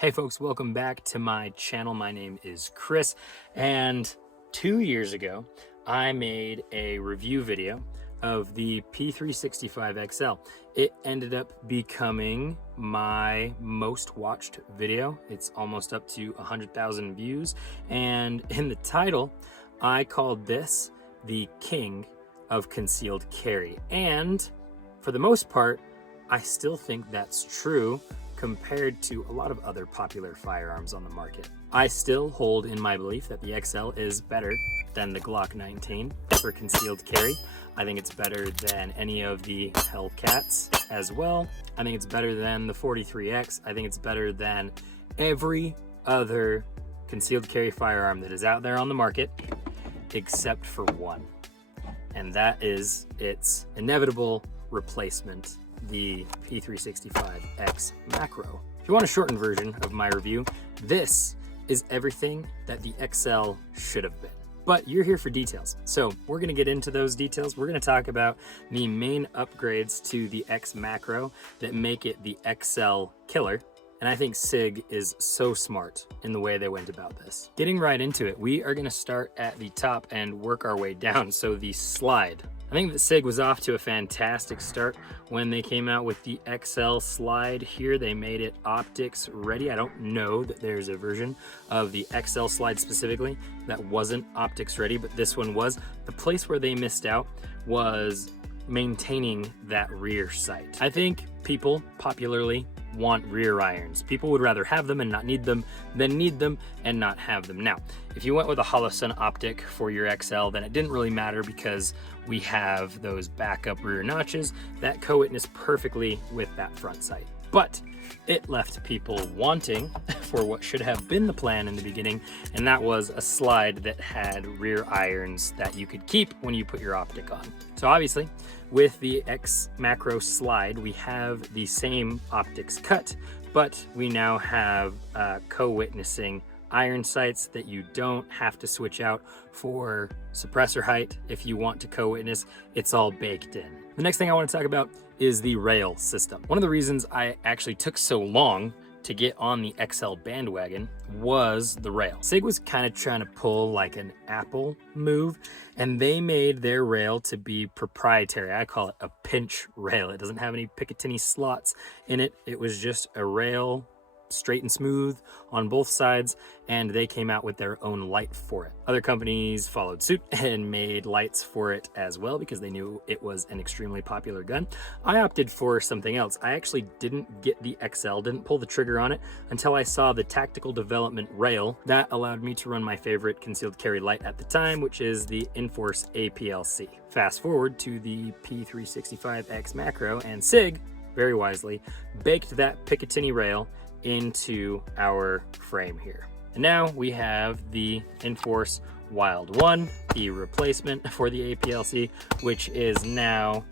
Hey folks, welcome back to my channel. My name is Chris, and 2 years ago, I made a review video of the P365 XL. It ended up becoming my most watched video. It's almost up to 100,000 views, and in the title, I called this the king of concealed carry. And for the most part, I still think that's true compared to a lot of other popular firearms on the market. I still hold in my belief that the XL is better than the Glock 19 for concealed carry. I think it's better than any of the Hellcats as well. I think it's better than the 43X. I think it's better than every other concealed carry firearm that is out there on the market, except for one. And that is its inevitable replacement, the P365X Macro. If you want a shortened version of my review, this is everything that the XL should have been. But you're here for details, so we're gonna get into those details. We're gonna talk about the main upgrades to the X Macro that make it the XL killer. And I think SIG is so smart in the way they went about this. Getting right into it, we are gonna start at the top and work our way down. So the slide. I think that SIG was off to a fantastic start when they came out with the XL slide here. They made it optics ready. I don't know that there's a version of the XL slide specifically that wasn't optics ready, but this one was. The place where they missed out was maintaining that rear sight. I think people popularly want rear irons. People would rather have them and not need them than need them and not have them. Now, if you went with a hollow sun optic for your XL, then it didn't really matter because we have those backup rear notches that co-witness perfectly with that front sight. But it left people wanting for what should have been the plan in the beginning, and that was a slide that had rear irons that you could keep when you put your optic on. So obviously, with the X Macro slide, we have the same optics cut, but we now have co-witnessing iron sights that you don't have to switch out for suppressor height. If you want to co-witness, it's all baked in. The next thing I want to talk about is the rail system. One of the reasons I actually took so long to get on the XL bandwagon was the rail. SIG was kind of trying to pull like an Apple move, and they made their rail to be proprietary. I call it a pinch rail. It doesn't have any Picatinny slots in it. It was just a rail, straight and smooth on both sides, and they came out with their own light for it. Other companies followed suit and made lights for it as well because they knew it was an extremely popular gun. I opted for something else. I actually didn't get the XL, didn't pull the trigger on it until I saw the tactical development rail. That allowed me to run my favorite concealed carry light at the time, which is the Enforce APLC. Fast forward to the P365X Macro, and SIG, very wisely, baked that Picatinny rail into our frame here. And now we have the Enforce Wild 1, the replacement for the APLC, which is now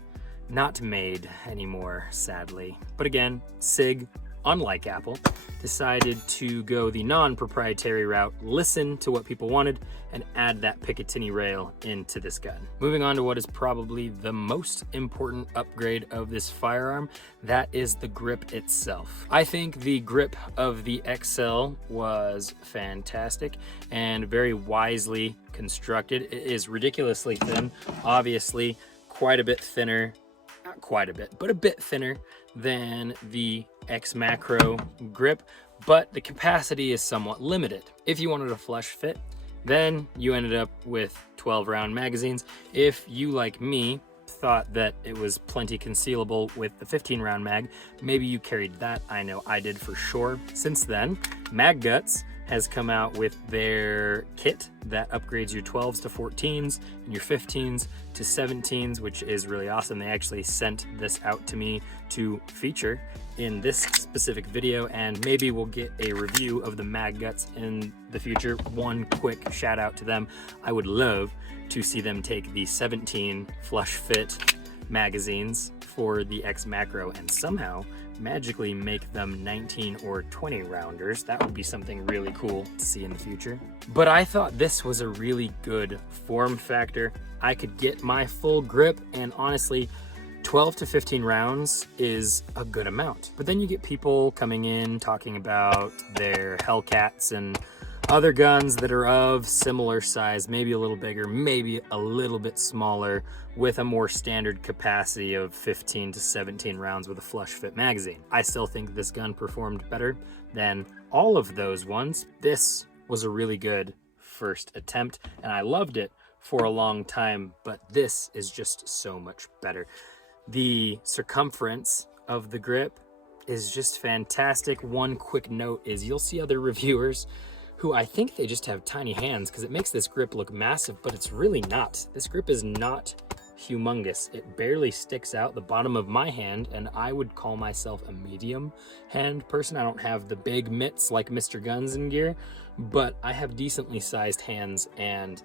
not made anymore, sadly. But again, SIG, unlike Apple, decided to go the non-proprietary route, listen to what people wanted, and add that Picatinny rail into this gun. Moving on to what is probably the most important upgrade of this firearm, that is the grip itself. I think the grip of the XL was fantastic and very wisely constructed. It is ridiculously thin, obviously quite a bit thinner, not quite a bit, but a bit thinner than the X Macro grip, but the capacity is somewhat limited. If you wanted a flush fit, then you ended up with 12 round magazines. If you, like me, thought that it was plenty concealable with the 15 round mag, maybe you carried that. I know I did for sure. Since then, Mag Guts has come out with their kit that upgrades your 12s to 14s and your 15s to 17s, which is really awesome. They actually sent this out to me to feature in this specific video, and maybe we'll get a review of the Mag Guts in the future. One quick shout out to them. I would love to see them take the 17 flush fit magazines for the X Macro and somehow magically make them 19 or 20 rounders. That would be something really cool to see in the future. But I thought this was a really good form factor. I could get my full grip, and honestly, 12 to 15 rounds is a good amount. But then you get people coming in talking about their Hellcats and other guns that are of similar size, maybe a little bigger, maybe a little bit smaller, with a more standard capacity of 15 to 17 rounds with a flush fit magazine. I still think this gun performed better than all of those ones. This was a really good first attempt, and I loved it for a long time, but this is just so much better. The circumference of the grip is just fantastic. One quick note is you'll see other reviewers who I think they just have tiny hands because it makes this grip look massive, but it's really not. This grip is not humongous. It barely sticks out the bottom of my hand, and I would call myself a medium hand person. I don't have the big mitts like Mr. Guns and Gear, but I have decently sized hands, and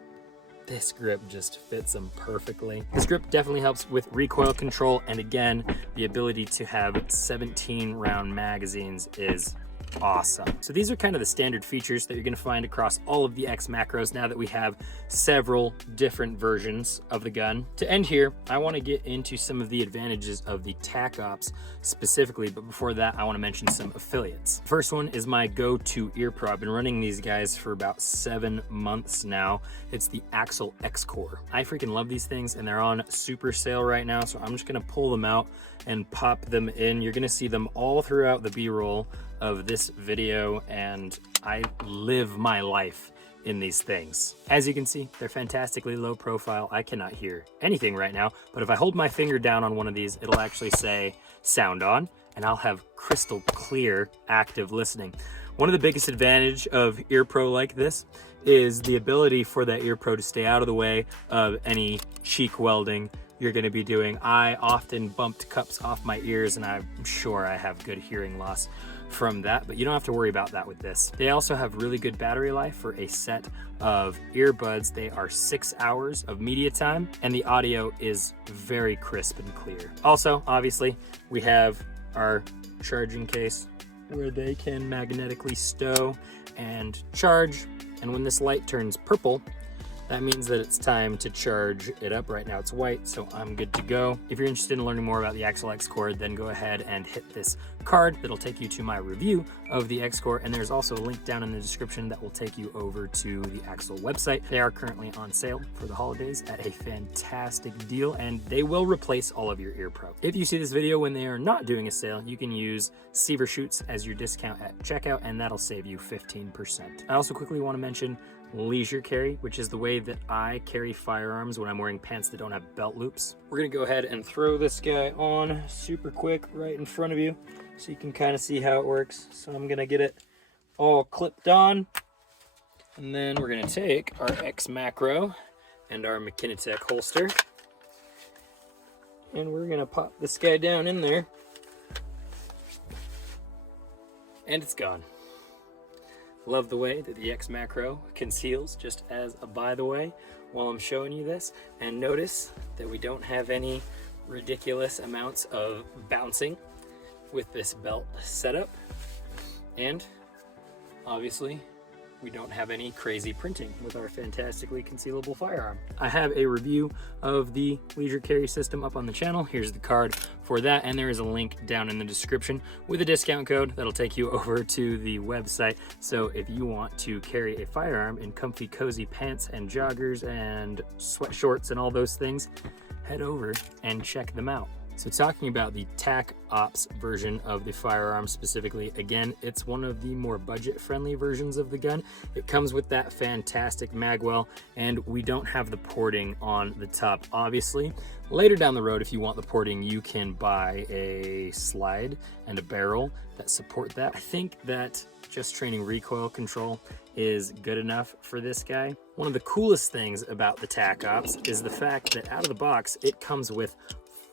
this grip just fits them perfectly. This grip definitely helps with recoil control, and again, the ability to have 17 round magazines is awesome. So these are kind of the standard features that you're going to find across all of the X macros now that we have several different versions of the gun. To end here, I want to get into some of the advantages of the Tac-Ops specifically, but before that, I want to mention some affiliates. First one is my go-to ear pro. I've been running these guys for about 7 months now. It's the Axle X-Core. I freaking love these things, and they're on super sale right now, so I'm just going to pull them out and pop them in. You're going to see them all throughout the B-roll of this video, and I live my life in these things. As you can see, they're fantastically low profile. I cannot hear anything right now, but if I hold my finger down on one of these, it'll actually say sound on, and I'll have crystal clear active listening. One of the biggest advantage of ear pro like this is the ability for that ear pro to stay out of the way of any cheek welding you're going to be doing. I often bumped cups off my ears, and I'm sure I have good hearing loss from that, but you don't have to worry about that with this. They also have really good battery life for a set of earbuds. They are 6 hours of media time, and the audio is very crisp and clear. Also, obviously, we have our charging case where they can magnetically stow and charge, and when this light turns purple, that means that it's time to charge it up. Right now it's white, so I'm good to go. If you're interested in learning more about the Axle X-Core, then go ahead and hit this card that'll take you to my review of the X-Core, and there's also a link down in the description that will take you over to the Axle website. They are currently on sale for the holidays at a fantastic deal, and they will replace all of your ear pro. If you see this video when they are not doing a sale, you can use Sever Shoots as your discount at checkout, and that'll save you 15%. I also quickly want to mention leisure carry, which is the way that I carry firearms when I'm wearing pants that don't have belt loops. We're gonna go ahead and throw this guy on super quick right in front of you so you can kind of see how it works. So I'm gonna get it all clipped on, and then we're gonna take our X macro and our McKinney holster, and we're gonna pop this guy down in there, and it's gone. Love the way that the X macro conceals, just as a by the way while I'm showing you this. And notice that we don't have any ridiculous amounts of bouncing with this belt setup, and obviously we don't have any crazy printing with our fantastically concealable firearm. I have a review of the leisure carry system up on the channel. Here's the card for that, and there is a link down in the description with a discount code that'll take you over to the website. So if you want to carry a firearm in comfy, cozy pants and joggers and sweat shorts and all those things, head over and check them out. So talking about the Tac-Ops version of the firearm specifically, again, it's one of the more budget-friendly versions of the gun. It comes with that fantastic magwell, and we don't have the porting on the top. Obviously, later down the road, if you want the porting, you can buy a slide and a barrel that support that. I think that just training recoil control is good enough for this guy. One of the coolest things about the Tac-Ops is the fact that out of the box, it comes with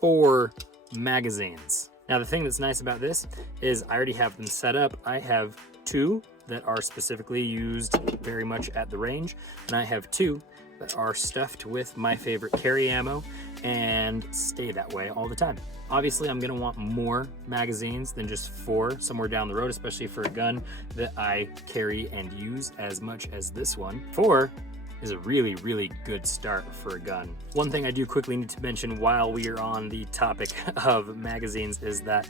4 magazines. Now the thing that's nice about this is I already have them set up. I have 2 that are specifically used very much at the range, and I have 2 that are stuffed with my favorite carry ammo and stay that way all the time. Obviously I'm gonna want more magazines than just 4 somewhere down the road, especially for a gun that I carry and use as much as this one. 4 is a really, really good start for a gun. One thing I do quickly need to mention while we are on the topic of magazines is that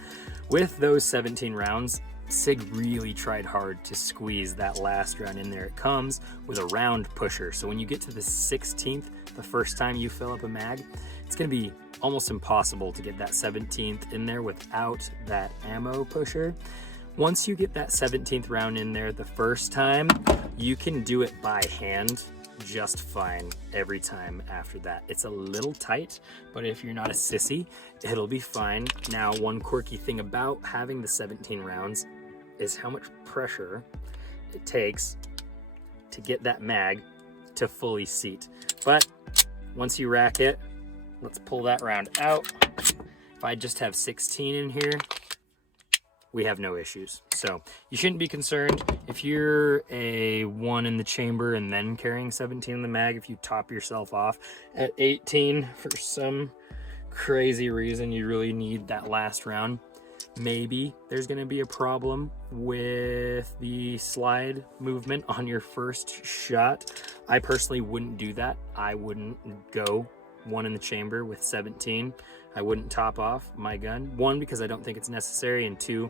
with those 17 rounds, SIG really tried hard to squeeze that last round in there. It comes with a round pusher, so when you get to the 16th, the first time you fill up a mag, it's going to be almost impossible to get that 17th in there without that ammo pusher. Once you get that 17th round in there the first time, you can do it by hand just fine every time after that. It's a little tight, but if you're not a sissy, it'll be fine. Now, one quirky thing about having the 17 rounds is how much pressure it takes to get that mag to fully seat. But once you rack it, let's pull that round out. If I just have 16 in here, we have no issues. So you shouldn't be concerned if you're a 1 in the chamber and then carrying 17 in the mag. If you top yourself off at 18 for some crazy reason, you really need that last round, maybe there's going to be a problem with the slide movement on your first shot. I personally wouldn't do that. I wouldn't go 1 in the chamber with 17. I wouldn't top off my gun. 1, because I don't think it's necessary, and 2,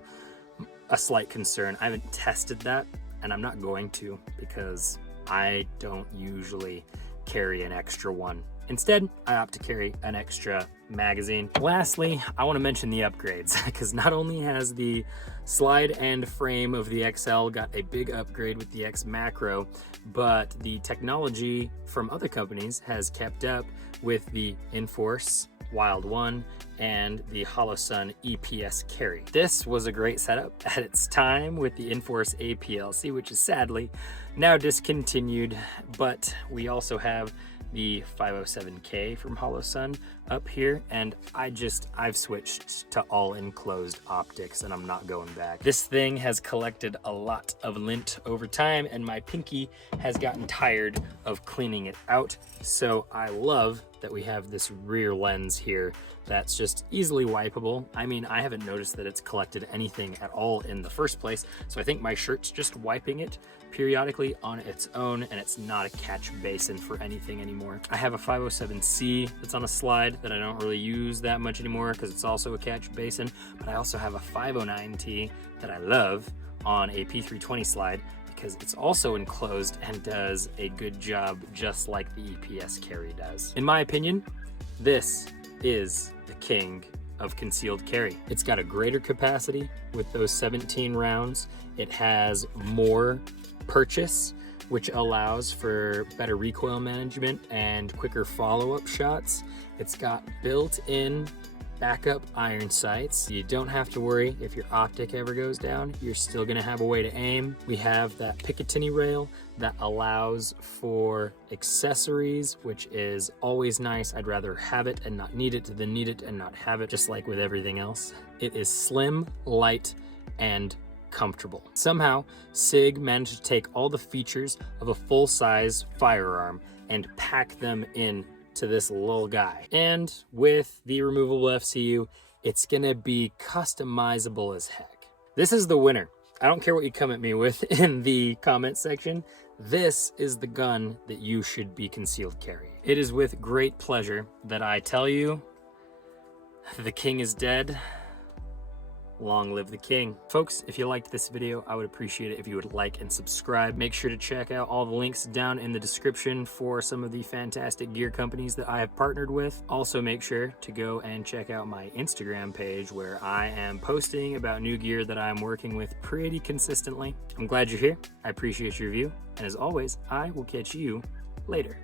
a slight concern. I haven't tested that, and I'm not going to, because I don't usually carry an extra 1. Instead, I opt to carry an extra magazine. Lastly, I want to mention the upgrades, because not only has the slide and frame of the XL got a big upgrade with the X Macro, but the technology from other companies has kept up with the Enforce Wild 1 and the Holosun EPS carry. This was a great setup at its time with the Enforce APLC, which is sadly now discontinued, but we also have the 507K from Holosun up here, and I've switched to all enclosed optics, and I'm not going back. This thing has collected a lot of lint over time, and my pinky has gotten tired of cleaning it out. So I love that we have this rear lens here that's just easily wipeable. I mean, I haven't noticed that it's collected anything at all in the first place, so I think my shirt's just wiping it periodically on its own, and it's not a catch basin for anything anymore. I have a 507C that's on a slide that I don't really use that much anymore because it's also a catch basin, but I also have a 509T that I love on a P320 slide because it's also enclosed and does a good job just like the EPS carry does. In my opinion, this is the king of concealed carry. It's got a greater capacity with those 17 rounds. It has more purchase, which allows for better recoil management and quicker follow-up shots. It's got built-in backup iron sights. You don't have to worry if your optic ever goes down, you're still gonna have a way to aim. We have that Picatinny rail that allows for accessories, which is always nice. I'd rather have it and not need it than need it and not have it, just like with everything else. It is slim, light, and comfortable. Somehow, SIG managed to take all the features of a full-size firearm and pack them in to this little guy. And with the removable FCU, it's gonna be customizable as heck. This is the winner. I don't care what you come at me with in the comment section. This is the gun that you should be concealed carrying. It is with great pleasure that I tell you, the king is dead. Long live the king. Folks, if you liked this video, I would appreciate it if you would like and subscribe. Make sure to check out all the links down in the description for some of the fantastic gear companies that I have partnered with. Also, make sure to go and check out my Instagram page where I am posting about new gear that I'm working with pretty consistently. I'm glad you're here. I appreciate your view. And as always, I will catch you later.